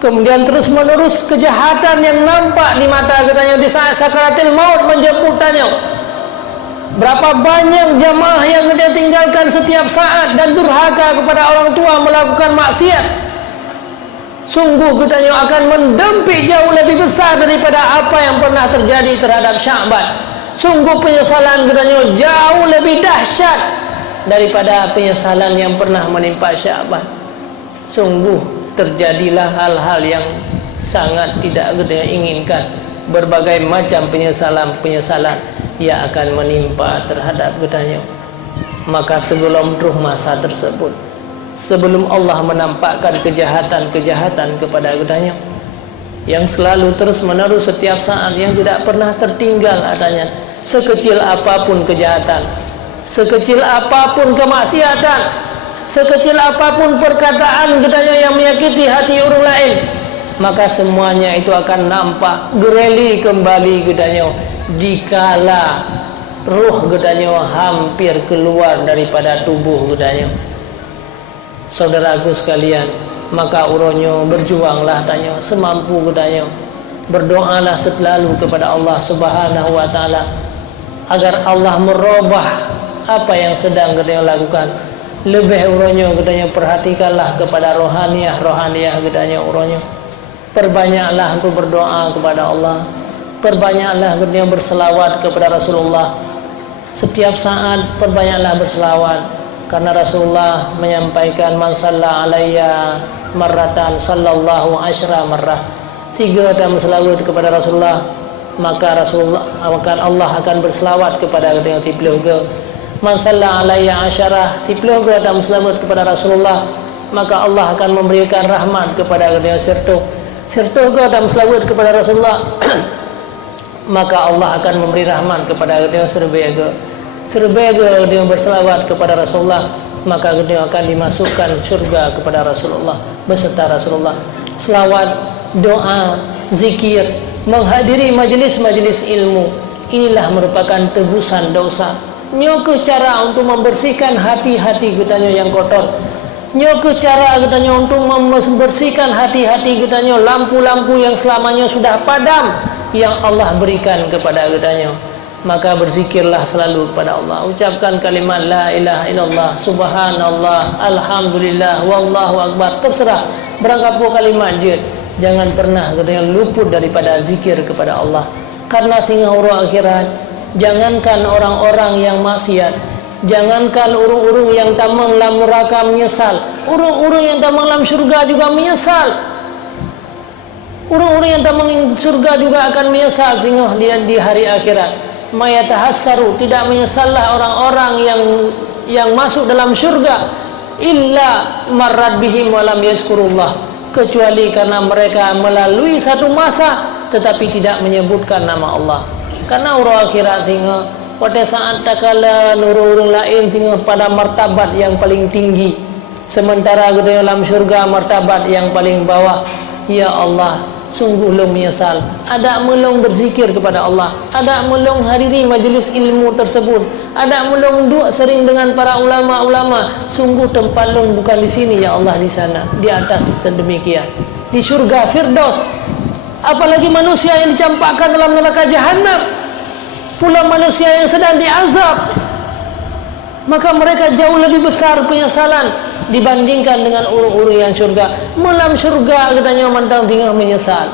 kemudian terus menerus kejahatan yang nampak di mata katanya di saat sakaratil maut menjemputnya. Berapa banyak jamaah yang dia tinggalkan setiap saat dan durhaka kepada orang tua, melakukan maksiat. Sungguh katanya akan mendempik jauh lebih besar daripada apa yang pernah terjadi terhadap Sya'ban. Sungguh penyesalan katanya jauh lebih dahsyat daripada penyesalan yang pernah menimpa Sya'ban. Sungguh terjadilah hal-hal yang sangat tidak katanya inginkan. Berbagai macam penyesalan ia akan menimpa terhadap katanya. Maka sebelum ruh masa tersebut, sebelum Allah menampakkan kejahatan-kejahatan kepada katanya, yang selalu terus menerus setiap saat, yang tidak pernah tertinggal adanya, sekecil apapun kejahatan, sekecil apapun kemaksiatan, sekecil apapun perkataan katanya yang menyakiti hati orang lain, maka semuanya itu akan nampak gereli kembali katanya dikala ruh katanya hampir keluar daripada tubuh katanya. Saudaraku sekalian, maka uronyo berjuanglah tanya semampu katanya, berdoalah selalu kepada Allah Subhanahu wa taala agar Allah merubah apa yang sedang katanya lakukan. Lebih uronyo katanya perhatikanlah kepada rohaniyah katanya uronyo. Perbanyaklah untuk berdoa kepada Allah, perbanyaklah katanya berselawat kepada Rasulullah. Setiap saat perbanyaklah berselawat, karena Rasulullah menyampaikan man shalla alayya marratan sallallahu asyra marrah. 3 dan berselawat kepada Rasulullah, maka Allah akan berselawat kepada katanya 30. Man shalla alayya asyara 30 dan berselawat kepada Rasulullah, maka Allah akan memberikan rahmat kepada katanya serta dan berselawat kepada Rasulullah maka Allah akan memberi rahmat kepada dia serbega dia berselawat kepada Rasulullah, maka dia akan dimasukkan surga kepada Rasulullah beserta Rasulullah. Selawat, doa, zikir, menghadiri majlis-majlis ilmu, inilah merupakan tebusan dosa. Nyoke cara untuk membersihkan hati-hati kitanya yang kotor, nyoke cara kitanya untuk membersihkan hati-hati kitanya lampu-lampu yang selamanya sudah padam yang Allah berikan kepada kitanya. maka berzikirlah selalu kepada Allah. Ucapkan kalimat la ilaha illallah, subhanallah, alhamdulillah, wallahu akbar. Terserah berangkat kalimat je. Jangan pernah luput daripada zikir kepada Allah. Karena sehingga orang akhirat, jangankan orang-orang yang maksiat, jangankan urung-urung yang tamang dalam neraka menyesal, urung-urung yang tamang dalam syurga juga menyesal. Urung-urung yang tamang surga juga akan menyesal sehingga di hari akhirat. Mayatahassaru, tidak menyesallah orang-orang yang masuk dalam syurga illa marrad bihim walam yazkurullah, kecuali karena mereka melalui satu masa tetapi tidak menyebutkan nama Allah. Karena urang akhirat sehingga pada saat takala urung-urung lain sehingga pada martabat yang paling tinggi, sementara kita dalam syurga martabat yang paling bawah. Ya Allah, sungguh long menyesal. Ada melong berzikir kepada Allah, ada melong hadiri majlis ilmu tersebut, ada melong duduk sering dengan para ulama-ulama. Sungguh tempat long bukan di sini ya Allah, di sana, di atas dan demikian di syurga Firdaus. Apalagi manusia yang dicampakkan dalam neraka jahanam, pula manusia yang sedang diazab, maka mereka jauh lebih besar penyesalan dibandingkan dengan urung-urung yang syurga. Malam syurga katanya mantang tinggal menyesal,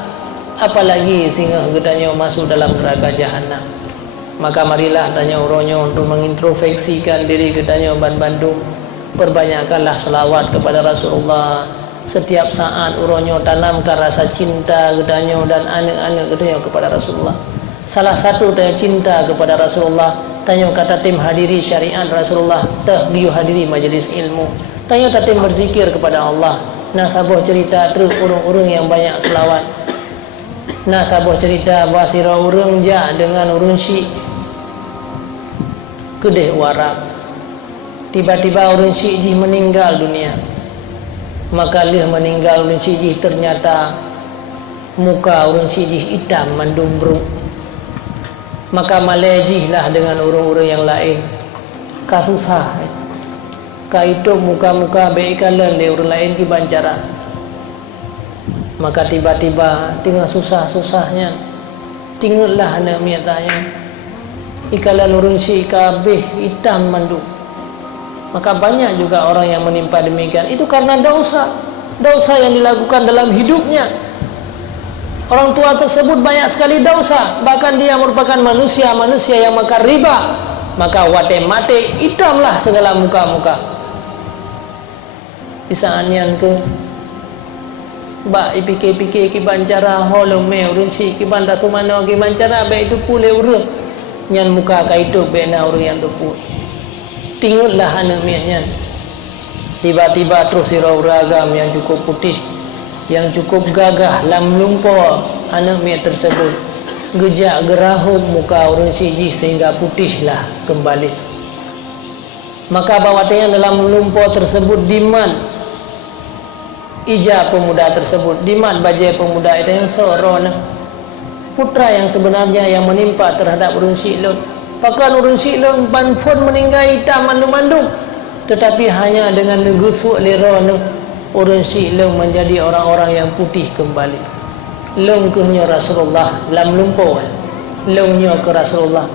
apalagi sehingga katanya masuk dalam neraka jahanam. Maka marilah tanya urangnya untuk mengintrospeksikan diri katanya Bandung, perbanyakkanlah selawat kepada Rasulullah. Setiap saat urangnya tanamkan rasa cinta katanya dan anak-anak katanya kepada Rasulullah. Salah satu tanya cinta kepada Rasulullah, tanya kata tim hadiri syariat Rasulullah, tahliu hadiri majlis ilmu, tanya kata tim berzikir kepada Allah. Nah sabuh cerita terus urung-urung yang banyak selawat. Nah sabuh cerita basira urung ja dengan urung syik kedeh warak. Tiba-tiba urung syik ji meninggal dunia. Maka dia meninggal urung syik ji, ternyata muka urung syik ji hitam mandumbruk. Maka malejihlah dengan urung-urung yang lain. Kasusah kaitu muka-muka baikalan di urung lain ki bancara. Maka tiba-tiba tinggal susah-susahnya tinggallah anak miatanya ikalan urung si kabeh hitam manduk. Maka banyak juga orang yang menimpa demikian. Itu karena dosa yang dilakukan dalam hidupnya. Orang tua tersebut banyak sekali dosa, bahkan dia merupakan manusia yang makan riba. Maka wate mate hitamlah segala muka-muka. Isaanyan ke ba ipike-pike ki bancara holong me urun si ki banda sumano ki bancara ba itu pule urun nyan muka ka itu bena urun yang depu. Tingutlah anak miahnya. Tiba-tiba terus irau-ragam yang cukup putih, yang cukup gagah lam lumpur anak miah tersebut. Gejak gerahum muka urun siji sehingga putihlah kembali. Maka bawatnya dalam lumpur tersebut diman ija pemuda tersebut, diman bajai pemuda itu yang seorang putra yang sebenarnya yang menimpa terhadap urun syilun. Bahkan urun syilun pun meninggal hitam mandung-mandung, tetapi hanya dengan negusuk lirona urun syilun menjadi orang-orang yang putih kembali. Lengkuhnya Rasulullah lam lumpur, lengnya ke Rasulullah.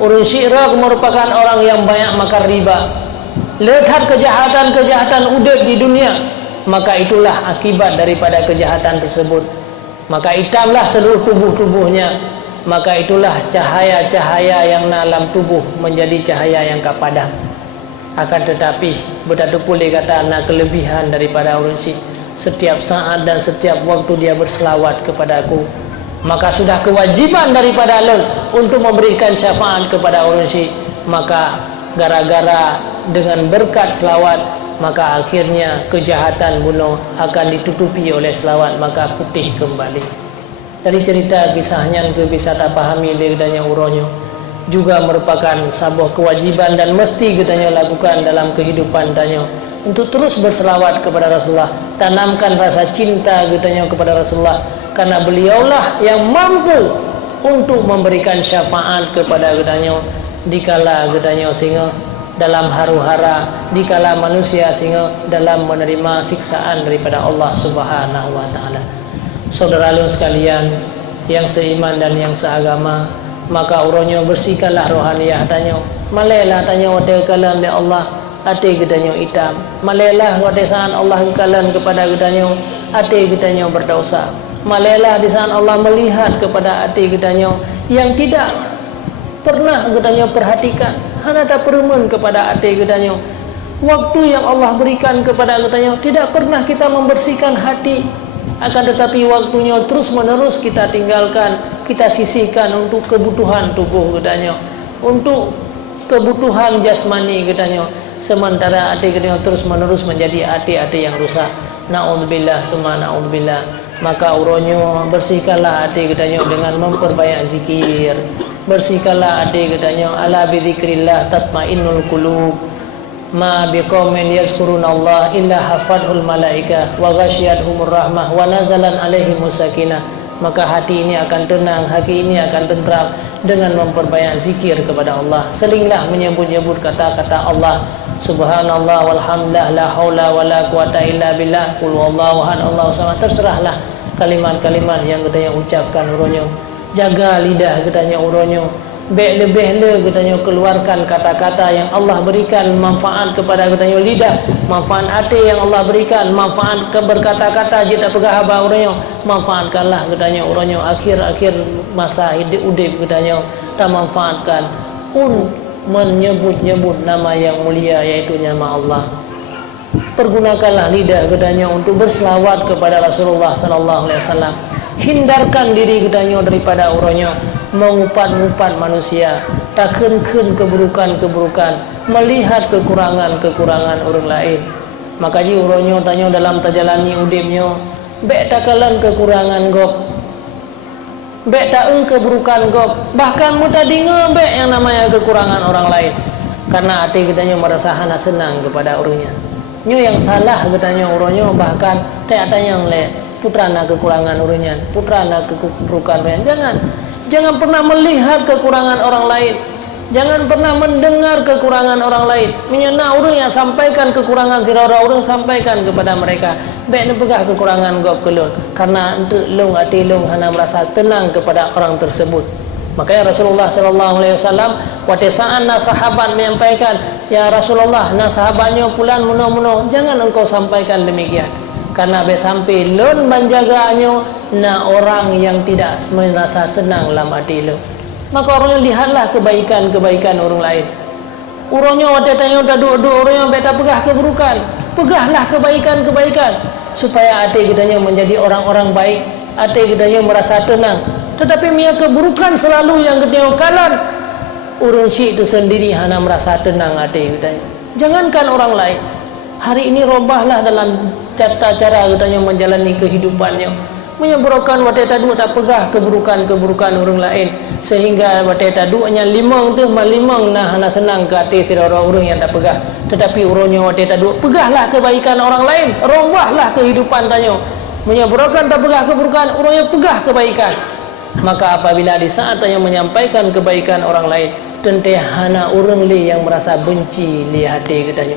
Urun syirak merupakan orang yang banyak makan riba, lihat kejahatan udah di dunia. Maka itulah akibat daripada kejahatan tersebut. Maka hitamlah seluruh tubuhnya. Maka itulah cahaya-cahaya yang dalam tubuh menjadi cahaya yang kapadang. Akan tetapi betapa boleh kata anak kelebihan daripada urun syik. Setiap saat dan setiap waktu dia berselawat kepada aku. Maka sudah kewajiban daripada Allah untuk memberikan syafaat kepada urun syik. Maka gara-gara dengan berkat selawat, maka akhirnya kejahatan bunuh akan ditutupi oleh selawat, maka putih kembali. Dari cerita kisahnya ke bisa tak pahamiledanya uronyo juga merupakan sebuah kewajiban dan mesti kita lakukan dalam kehidupan tanya untuk terus berselawat kepada Rasulullah. Tanamkan rasa cinta kita kepada Rasulullah, karena beliaulah yang mampu untuk memberikan syafaat kepada kita dikala kita sehingga dalam haru-hara, dikala manusia sehingga dalam menerima siksaan daripada Allah Subhanahu wa taala. Saudara sekalian yang seiman dan yang seagama, maka uronyo bersihkanlah rohaniah tanyo. Malelah tanyo hotel kalan oleh Allah ate gedanyo hitam. Malelah hotel saan Allah kalan kepada gedanyo ate gedanyo berdosa. Malelah di saat Allah melihat kepada ate gedanyo yang tidak pernah gedanyo perhatikan. Hana tak perumun kepada ate gedanyo. Waktu yang Allah berikan kepada gedanyo tidak pernah kita membersihkan hati. Akan tetapi waktunya terus menerus kita tinggalkan, kita sisihkan untuk kebutuhan tubuh gedanyo, untuk kebutuhan jasmani gedanyo. Sementara hati gedanyo terus menerus menjadi hati-hati yang rusak. Na'udzubillah summa na'udzubillah. Maka uronyo bersihkanlah hati gedanyo dengan memperbanyak zikir. Bersihkanlah hati gedanyo, ala bidzikrillah tatmainnul qulub. Ma biqaumin yazkuruna Allah illa hafadhul malaika wa ghasyiyatuhumur rahmah wa nazalan alaihimus sakinah. Maka hati ini akan tenang, hati ini akan tentram dengan memperbanyak zikir kepada Allah. Seringlah menyebut-nyebut kata-kata Allah. Subhanallah walhamdulillah la haula wala quwata illa billah qul huwallahu ahad Allahu samad. Terserahlah kalimat-kalimat yang kita ucapkan uronyo. Jaga lidah kita uronyo. Baik lebih le katanya keluarkan kata-kata yang Allah berikan manfaat kepada katanya lidah, manfaat hati yang Allah berikan, manfaat berkata-kata jika pegah haba uranyo, manfaatkanlah katanya uranyo akhir-akhir masa hidup katanya tak manfaatkan menyebut-nyebut nama yang mulia yaitu nama Allah. Pergunakanlah lidah katanya untuk berselawat kepada Rasulullah sallallahu alaihi wasallam. Hindarkan diri katanya daripada uranyo mengupat-ngupat manusia, takkan-kan keburukan-keburukan, melihat kekurangan-kekurangan orang lain. Maka ji uronyo tanya dalam tajalani udipnyo, bek takalan kekurangan gop, bek tahu keburukan gop, bahkan muta dinga bek yang namanya kekurangan orang lain. Karena hati kitanya merasa hana senang kepada orangnya. Nyo yang salah katanya uronyo bahkan tak ada yang le putra nak kekurangan orangnya, putra nak keburukan orangnya. Jangan pernah melihat kekurangan orang lain. Jangan pernah mendengar kekurangan orang lain. Menyena orang yang sampaikan kekurangan tidak orang sampaikan kepada mereka. Baik nepegah kekurangan gop kelun. Karena untuk long hati long hana merasa tenang kepada orang tersebut. Makanya Rasulullah sallallahu alaihi wasallam waktu saat sahabat menyampaikan, ya Rasulullah, sahabatnya pulan muno-muno, jangan engkau sampaikan demikian. Karena be sampai lon menjaganya na orang yang tidak merasa senang dalam hati lo. Maka orangnya lihatlah kebaikan-kebaikan orang lain. Orangnya waktu tanya duduk orangnya beta pegah keburukan, pegahlah kebaikan-kebaikan supaya hati kitanya menjadi orang-orang baik, hati kitanya merasa tenang. Tetapi mia keburukan selalu yang kita kalan, orang si itu sendiri hanya merasa tenang hati kitanya. Jangankan orang lain. Hari ini robahlah dalam cara katanya menjalani kehidupannya, menyebrokan wateta dua tak pegah keburukan-keburukan orang lain, sehingga wateta duanya limang tu malimang nah hana senang ke hati sira orang yang tak pegah. Tetapi urangnya wateta dua pegahlah kebaikan orang lain, robahlah kehidupan tanyo, menyebrokan tak pegah keburukan, urangnya pegah kebaikan. Maka apabila di saat tanyo menyampaikan kebaikan orang lain, tentu hana urang li yang merasa benci li hati katanya.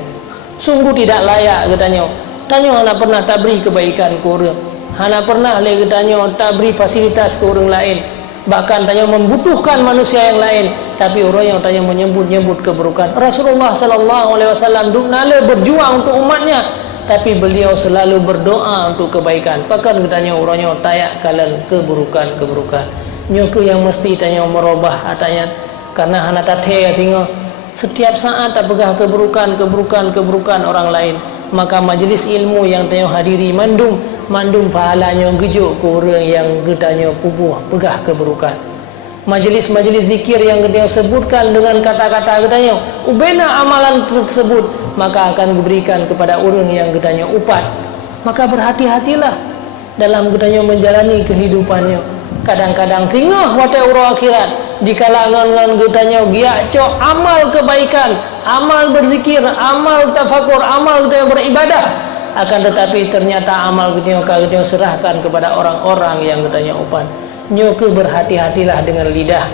Sungguh tidak layak katanya. Tanyo hana pernah tabri kebaikan ke orang, hana pernah le katanya tabri fasilitas ke orang lain, bahkan tanyo membutuhkan manusia yang lain, tapi orang yang tanyo menyebut-nyebut keburukan. Rasulullah sallallahu alaihi wasallam duknale berjuang untuk umatnya, tapi beliau selalu berdoa untuk kebaikan. Bahkan katanya orangnya tayak kalan keburukan-keburukan. Nyoke yang mesti tanyo merubah atanya karena hana tathe tinggal setiap saat tak pegah keburukan orang lain. Maka majlis ilmu yang tanya hadiri mandum pahalanya gejuk ke orang yang gedanya pubuh pegah keburukan. Majlis-majlis zikir yang gedanya sebutkan dengan kata-kata gedanya ubena amalan tersebut, maka akan diberikan kepada orang yang gedanya upat. Maka berhati-hatilah dalam gedanya menjalani kehidupannya. Kadang-kadang tinggal wate uro akhirat di kalangan gedanya giaco amal kebaikan, amal berzikir, amal tafakur, amal yang beribadah, akan tetapi ternyata amal gedanya serahkan kepada orang-orang yang gedanya upan. Nyoke berhati-hatilah dengan lidah.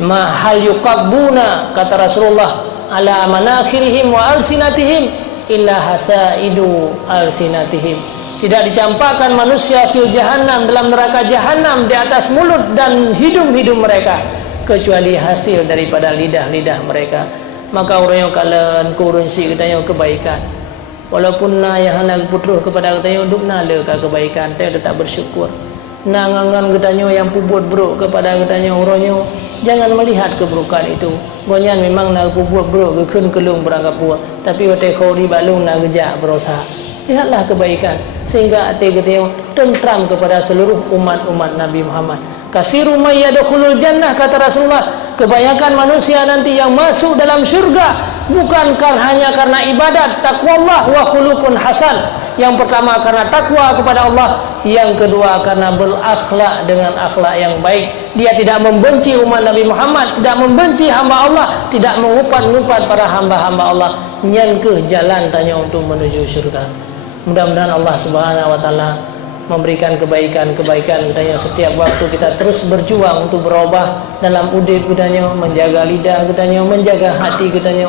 Mahal yuqabbuna kata Rasulullah ala manakhirihim wa alsinatihim illa hasaidu alsinatihim. Tidak dicampakkan manusia fil jahannam dalam neraka jahannam di atas mulut dan hidung-hidung mereka, kecuali hasil daripada lidah-lidah mereka. Maka orang yang kalian kurun si katanya kebaikan, walaupun na yang hendak putra kepada katanya untuk nala ke kebaikan, dia tetap bersyukur. Nangangan katanya yang pubut buruk kepada katanya orangnya, jangan melihat keburukan itu. Gonyan memang nak pubut buruk kekun kelung berangkat buat, tapi waktu kau di balung nak gejak berusaha. Lihatlah kebaikan sehingga hati katanya tentram kepada seluruh umat-umat Nabi Muhammad. Kasiru may yadkhulul jannah, kata Rasulullah, kebanyakan manusia nanti yang masuk dalam syurga bukan hanya karena ibadat, taqwallah wa khuluqun hasan. Yang pertama karena takwa kepada Allah, yang kedua karena berakhlak dengan akhlak yang baik. Dia tidak membenci umat Nabi Muhammad, tidak membenci hamba Allah, tidak mengupat-ngupat para hamba-hamba Allah, yang ke jalan tanya untuk menuju syurga. Mudah-mudahan Allah Subhanahu wa taala memberikan kebaikan-kebaikan katanya setiap waktu kita terus berjuang untuk berubah dalam udip katanya, menjaga lidah katanya, menjaga hati katanya.